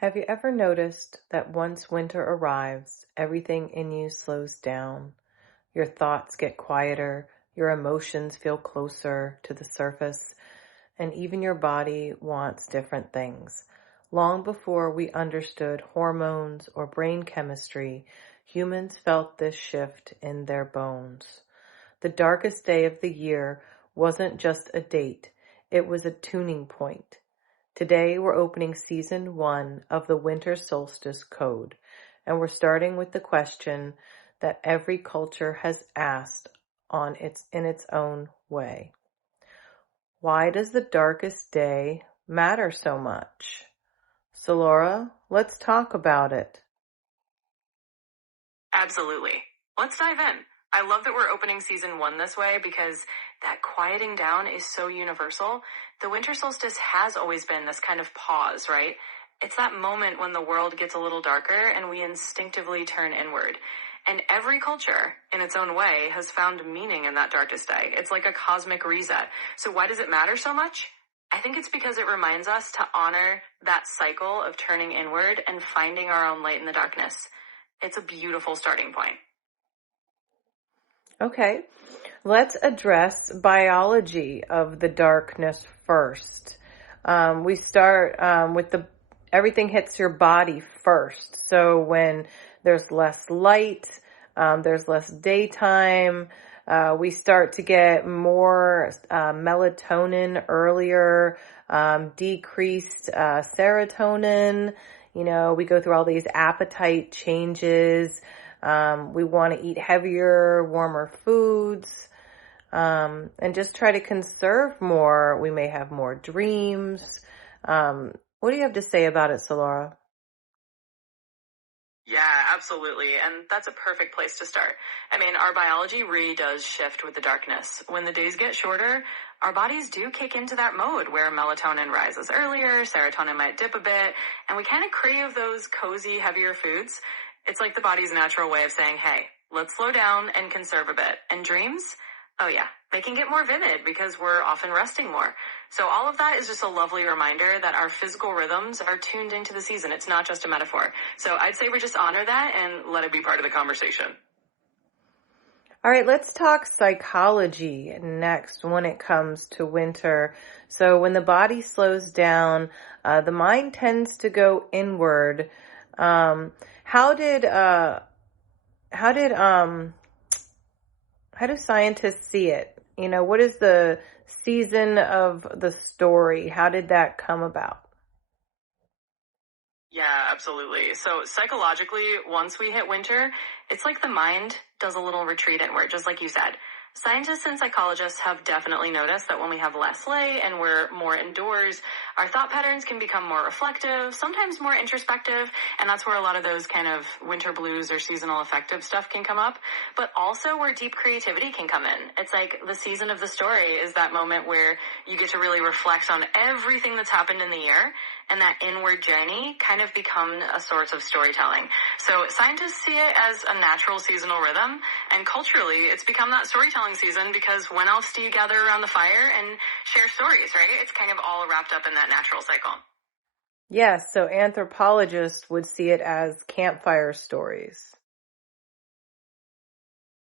Have you ever noticed that once winter arrives, everything in you slows down? Your thoughts get quieter, your emotions feel closer to the surface, and even your body wants different things. Long before we understood hormones or brain chemistry, humans felt this shift in their bones. The darkest day of the year wasn't just a date, it was a tuning point. Today we're opening season 1 of the Winter Solstice Code, and we're starting with the question that every culture has asked in its own way. Why does the darkest day matter so much? So Laura, let's talk about it. Absolutely. Let's dive in. I love that we're opening season 1 this way because that quieting down is so universal. The winter solstice has always been this kind of pause, right? It's that moment when the world gets a little darker and we instinctively turn inward. And every culture, in its own way, has found meaning in that darkest day. It's like a cosmic reset. So why does it matter so much? I think it's because it reminds us to honor that cycle of turning inward and finding our own light in the darkness. It's a beautiful starting point. Okay, let's address biology of the darkness first. We start with everything hits your body first. So when there's less light, there's less daytime, we start to get more melatonin earlier, decreased serotonin. You know, we go through all these appetite changes. We want to eat heavier, warmer foods, and just try to conserve more. We may have more dreams. What do you have to say about it, Solara? Yeah, absolutely. And that's a perfect place to start. I mean, our biology really does shift with the darkness. When the days get shorter, our bodies do kick into that mode where melatonin rises earlier, serotonin might dip a bit, and we kind of crave those cozy, heavier foods. It's like the body's natural way of saying, hey, let's slow down and conserve a bit. And dreams? Oh yeah, they can get more vivid because we're often resting more. So all of that is just a lovely reminder that our physical rhythms are tuned into the season. It's not just a metaphor. So I'd say we just honor that and let it be part of the conversation. All right, let's talk psychology next when it comes to winter. So when the body slows down, the mind tends to go inward. How do scientists see it? You know, what is the season of the story? How did that come about? Yeah, absolutely. So psychologically, once we hit winter, it's like the mind does a little retreat inward, just like you said. Scientists and psychologists have definitely noticed that when we have less light and we're more indoors, our thought patterns can become more reflective, sometimes more introspective, and that's where a lot of those kind of winter blues or seasonal affective stuff can come up, but also where deep creativity can come in. It's like the season of the story is that moment where you get to really reflect on everything that's happened in the year, and that inward journey kind of become a source of storytelling. So scientists see it as a natural seasonal rhythm, and culturally, it's become that storytelling season because when else do you gather around the fire and share stories, right? It's kind of all wrapped up in that natural cycle. Yes, so anthropologists would see it as campfire stories.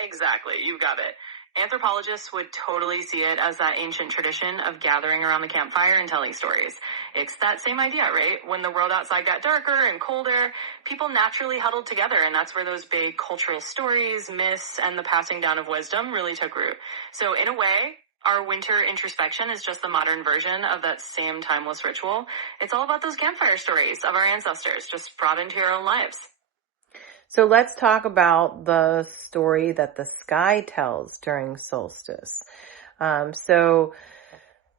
Exactly, you got it. Anthropologists would totally see it as that ancient tradition of gathering around the campfire and telling stories. It's that same idea, right? When the world outside got darker and colder, people naturally huddled together, and that's where those big cultural stories, myths, and the passing down of wisdom really took root. So in a way, our winter introspection is just the modern version of that same timeless ritual. It's all about those campfire stories of our ancestors, just brought into your own lives. So let's talk about the story that the sky tells during solstice. So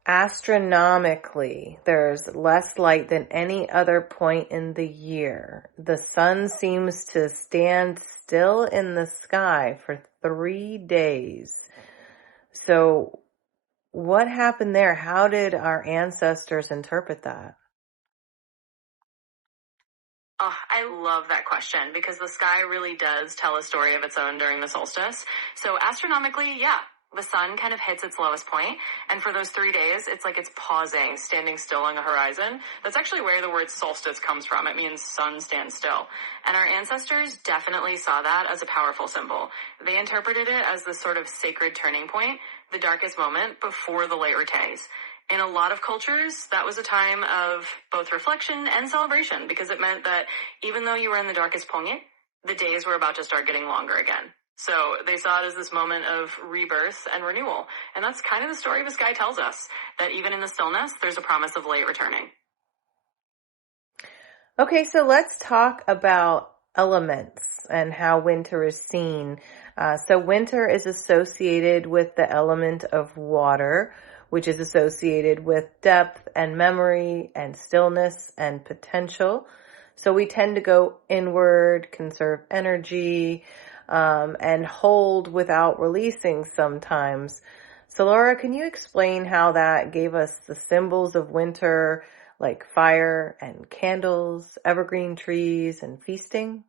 astronomically, there's less light than any other point in the year. The sun seems to stand still in the sky for 3 days. So what happened there? How did our ancestors interpret that? Oh, I love that question because the sky really does tell a story of its own during the solstice. So astronomically, yeah, The sun kind of hits its lowest point, and for those 3 days, it's like it's pausing, standing still on the horizon. That's actually where the word solstice comes from. It means sun stands still. And our ancestors definitely saw that as a powerful symbol. They interpreted it as this sort of sacred turning point, the darkest moment before the later days. In a lot of cultures, that was a time of both reflection and celebration, because it meant that even though you were in the darkest point, the days were about to start getting longer again. So they saw it as this moment of rebirth and renewal. And that's kind of the story the sky tells us, that even in the stillness, there's a promise of light returning. Okay, so let's talk about elements and how winter is seen. So winter is associated with the element of water, which is associated with depth and memory and stillness and potential. So we tend to go inward, conserve energy, and hold without releasing sometimes. So Laura, can you explain how that gave us the symbols of winter, like fire and candles, evergreen trees, and feasting?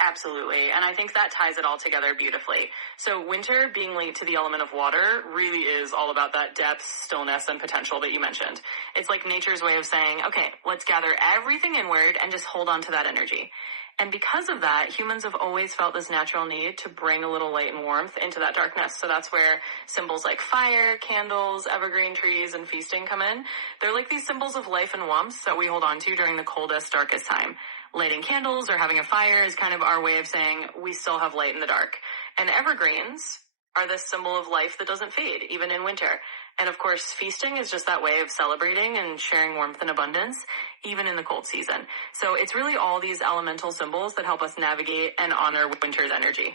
Absolutely. And I think that ties it all together beautifully. So winter being linked to the element of water really is all about that depth, stillness, and potential that you mentioned. It's like nature's way of saying, okay, let's gather everything inward and just hold on to that energy. And because of that, humans have always felt this natural need to bring a little light and warmth into that darkness. So that's where symbols like fire, candles, evergreen trees, and feasting come in. They're like these symbols of life and warmth that we hold on to during the coldest, darkest time. Lighting candles or having a fire is kind of our way of saying we still have light in the dark. And evergreens are this symbol of life that doesn't fade, even in winter. And of course, feasting is just that way of celebrating and sharing warmth and abundance, even in the cold season. So it's really all these elemental symbols that help us navigate and honor winter's energy.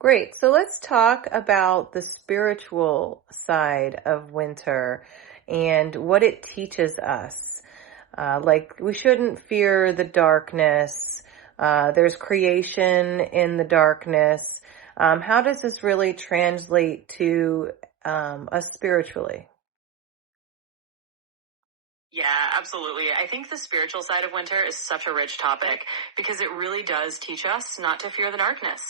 Great. So let's talk about the spiritual side of winter and what it teaches us. Like we shouldn't fear the darkness. There's creation in the darkness. How does this really translate to us spiritually? Yeah, absolutely. I think the spiritual side of winter is such a rich topic because it really does teach us not to fear the darkness.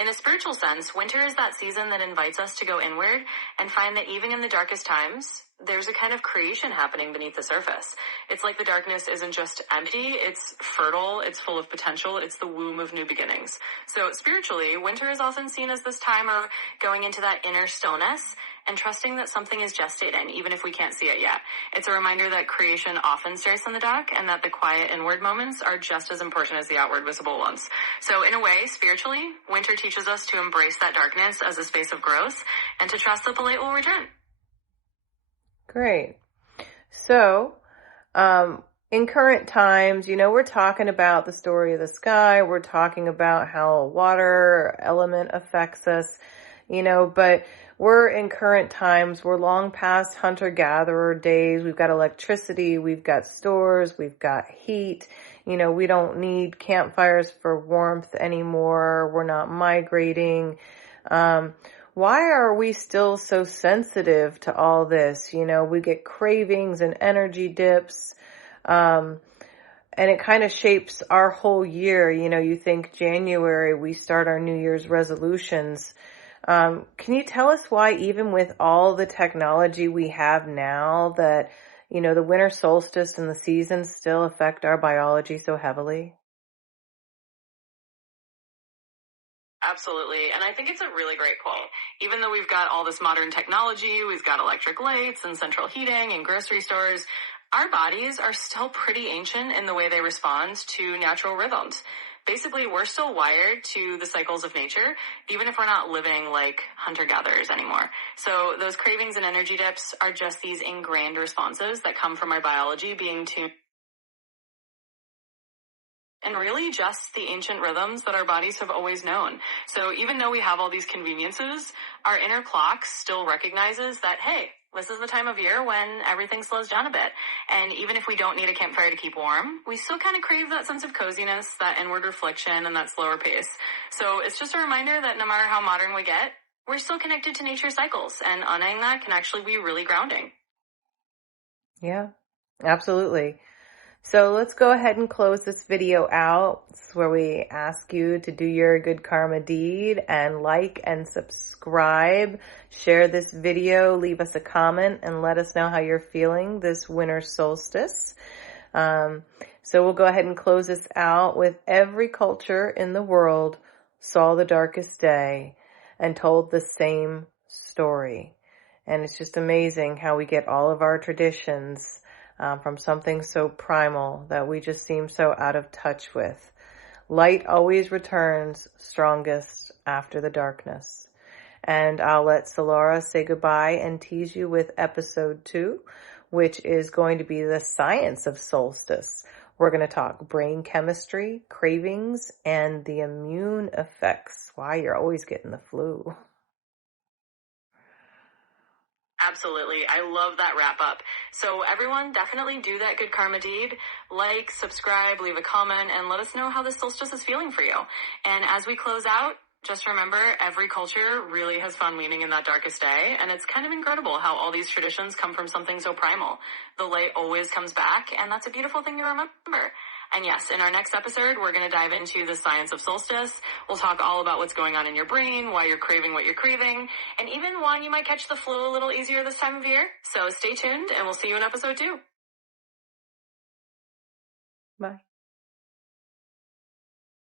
In a spiritual sense, winter is that season that invites us to go inward and find that even in the darkest times, there's a kind of creation happening beneath the surface. It's like the darkness isn't just empty, it's fertile, it's full of potential, it's the womb of new beginnings. So spiritually, winter is often seen as this time of going into that inner stillness and trusting that something is gestating, even if we can't see it yet. It's a reminder that creation often starts in the dark and that the quiet inward moments are just as important as the outward visible ones. So in a way, spiritually, winter teaches us to embrace that darkness as a space of growth and to trust that the light will return. Great. So, in current times, we're talking about the story of the sky. We're talking about how a water element affects us, but we're in current times. We're long past hunter-gatherer days. We've got electricity. We've got stores. We've got heat. We don't need campfires for warmth anymore. We're not migrating. Why are we still so sensitive to all this? We get cravings and energy dips. And it kind of shapes our whole year. You think January, we start our New Year's resolutions. Can you tell us why, even with all the technology we have now, that, the winter solstice and the seasons still affect our biology so heavily? Absolutely. And I think it's a really great quote. Even though we've got all this modern technology, we've got electric lights and central heating and grocery stores, our bodies are still pretty ancient in the way they respond to natural rhythms. Basically, we're still wired to the cycles of nature, even if we're not living like hunter-gatherers anymore. So those cravings and energy dips are just these ingrained responses that come from our biology being tuned. And really just the ancient rhythms that our bodies have always known. So even though we have all these conveniences, our inner clock still recognizes that, hey, this is the time of year when everything slows down a bit. And even if we don't need a campfire to keep warm, we still kind of crave that sense of coziness, that inward reflection, and that slower pace. So it's just a reminder that no matter how modern we get, we're still connected to nature's cycles. And honoring that can actually be really grounding. Yeah, absolutely. So let's go ahead and close this video out. It's where we ask you to do your good karma deed and like and subscribe. Share this video, leave us a comment, and let us know how you're feeling this winter solstice. So we'll go ahead and close this out with every culture in the world saw the darkest day and told the same story. And it's just amazing how we get all of our traditions from something so primal that we just seem so out of touch with. Light always returns strongest after the darkness. And I'll let Solara say goodbye and tease you with episode 2, which is going to be the science of solstice. We're going to talk brain chemistry, cravings, and the immune effects. Why you're always getting the flu. Absolutely. I love that wrap up. So everyone, definitely do that good karma deed. Like, subscribe, leave a comment, and let us know how this solstice is feeling for you. And as we close out, just remember, every culture really has found meaning in that darkest day, and it's kind of incredible how all these traditions come from something so primal. The light always comes back, and that's a beautiful thing to remember. And yes, in our next episode, we're going to dive into the science of solstice. We'll talk all about what's going on in your brain, why you're craving what you're craving, and even why you might catch the flu a little easier this time of year. So stay tuned, and we'll see you in episode 2. Bye.